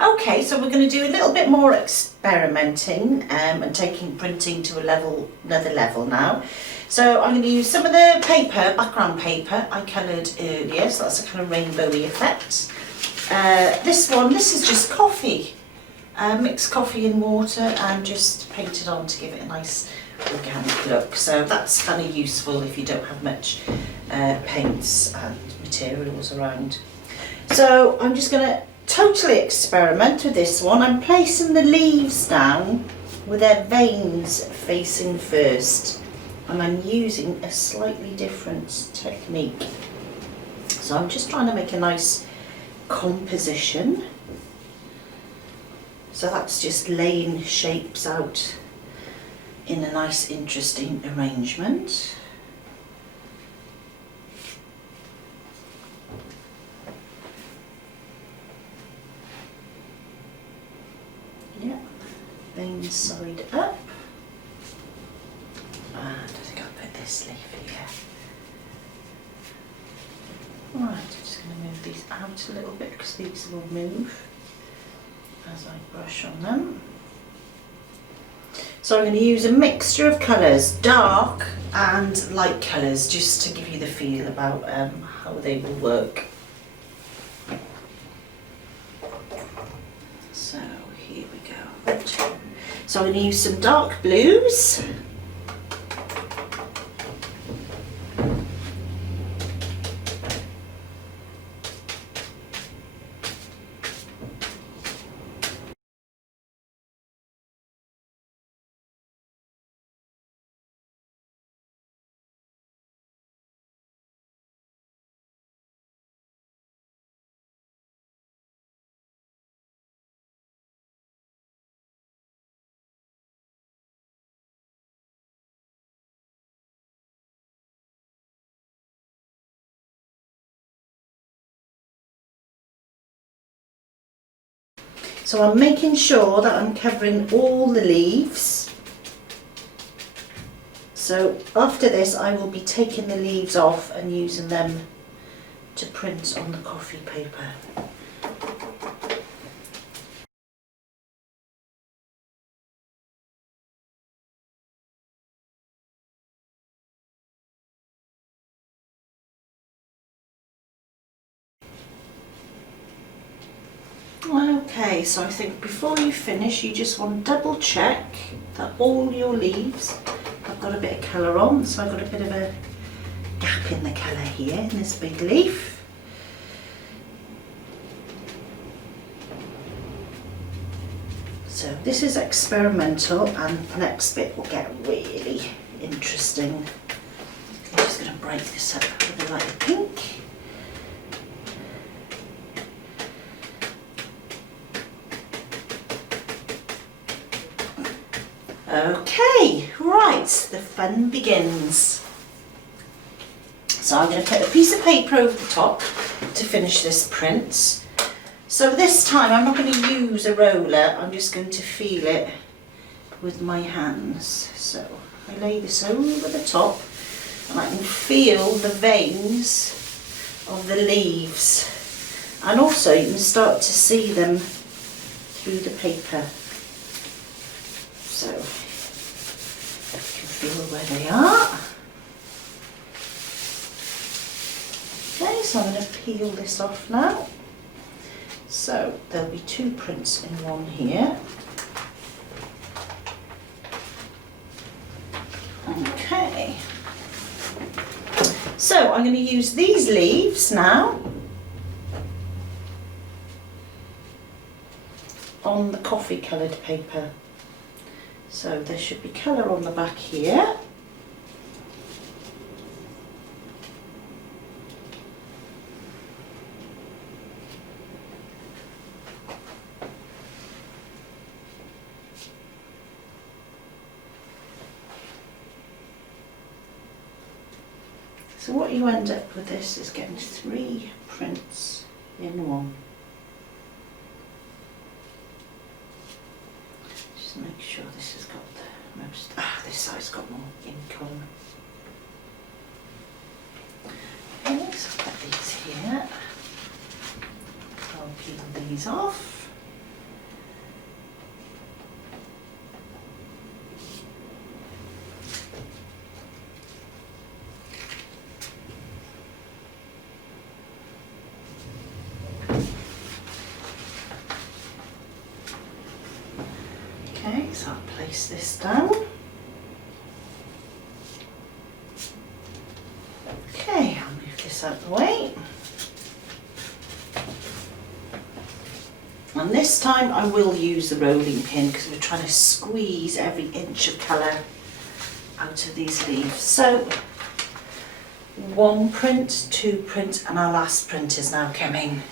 Okay, so we're going to do a little bit more experimenting and taking printing to another level now. So I'm going to use some of the paper, background paper I coloured earlier, so that's a kind of rainbowy effect. This is just coffee. Mixed coffee and water and just painted on to give it a nice organic look. So that's kind of useful if you don't have much paints and materials around. So I'm just going to totally experiment with this one. I'm placing the leaves down with their veins facing first, and I'm using a slightly different technique. So I'm just trying to make a nice composition. So that's just laying shapes out in a nice interesting arrangement. Yeah, veins side up. And I think I'll put this leaf here. Right, I'm just going to move these out a little bit because these will move as I brush on them. So I'm going to use a mixture of colours, dark and light colours, just to give you the feel about how they will work. So here we go. So I'm going to use some dark blues. So I'm making sure that I'm covering all the leaves. So after this I will be taking the leaves off and using them to print on the coffee paper. Okay, so I think before you finish you just want to double check that all your leaves have got a bit of colour on. So I've got a bit of a gap in the colour here in this big leaf. So this is experimental and the next bit will get really interesting. I'm just going to break this up with a light pink. Okay, right, the fun begins. So I'm going to put a piece of paper over the top to finish this print. So this time I'm not going to use a roller, I'm just going to feel it with my hands. So I lay this over the top and I can feel the veins of the leaves. And also you can start to see them through the paper. So you can feel where they are. Okay, so I'm going to peel this off now. So there'll be two prints in one here. Okay. So I'm going to use these leaves now on the coffee coloured paper. So there should be colour on the back here. So what you end up with this is getting 3 prints in one. Just make sure this has got the most, this side's got more ink on. Okay, so I've got these here. I'll peel these off. place this down. Okay, I'll move this out of the way. And this time I will use the rolling pin because we're trying to squeeze every inch of colour out of these leaves. So 1 print, 2 print, and our last print is now coming.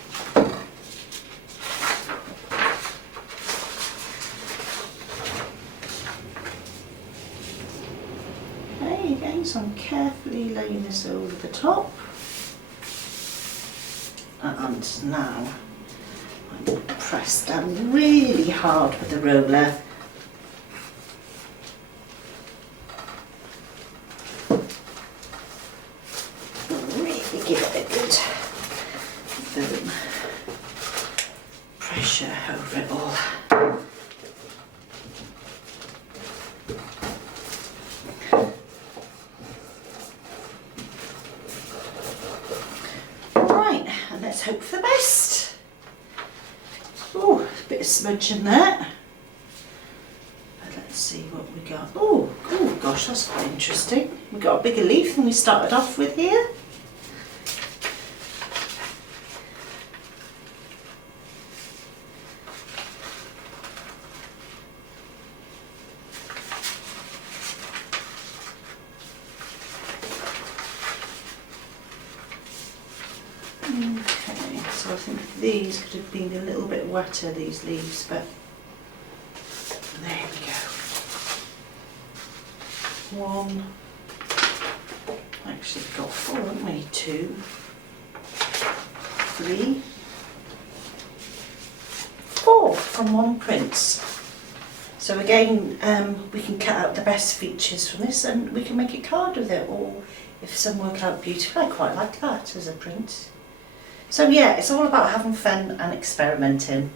Okay, again, so I'm carefully laying this over the top. And now I'm going to press down really hard with the roller. Really give it a good firm pressure over it all. Right, and let's hope for the best. Oh, a bit of smudge in there. But let's see what we got. Oh gosh, that's quite interesting. We've got a bigger leaf than we started off with here. Okay, so I think these could have been a little bit wetter, these leaves, but there we go. 1, actually we've got 4, haven't we? 2, 3, 4 from 1 print. So again, we can cut out the best features from this and we can make a card with it, or if some work out beautiful, I quite like that as a print. So yeah, it's all about having fun and experimenting.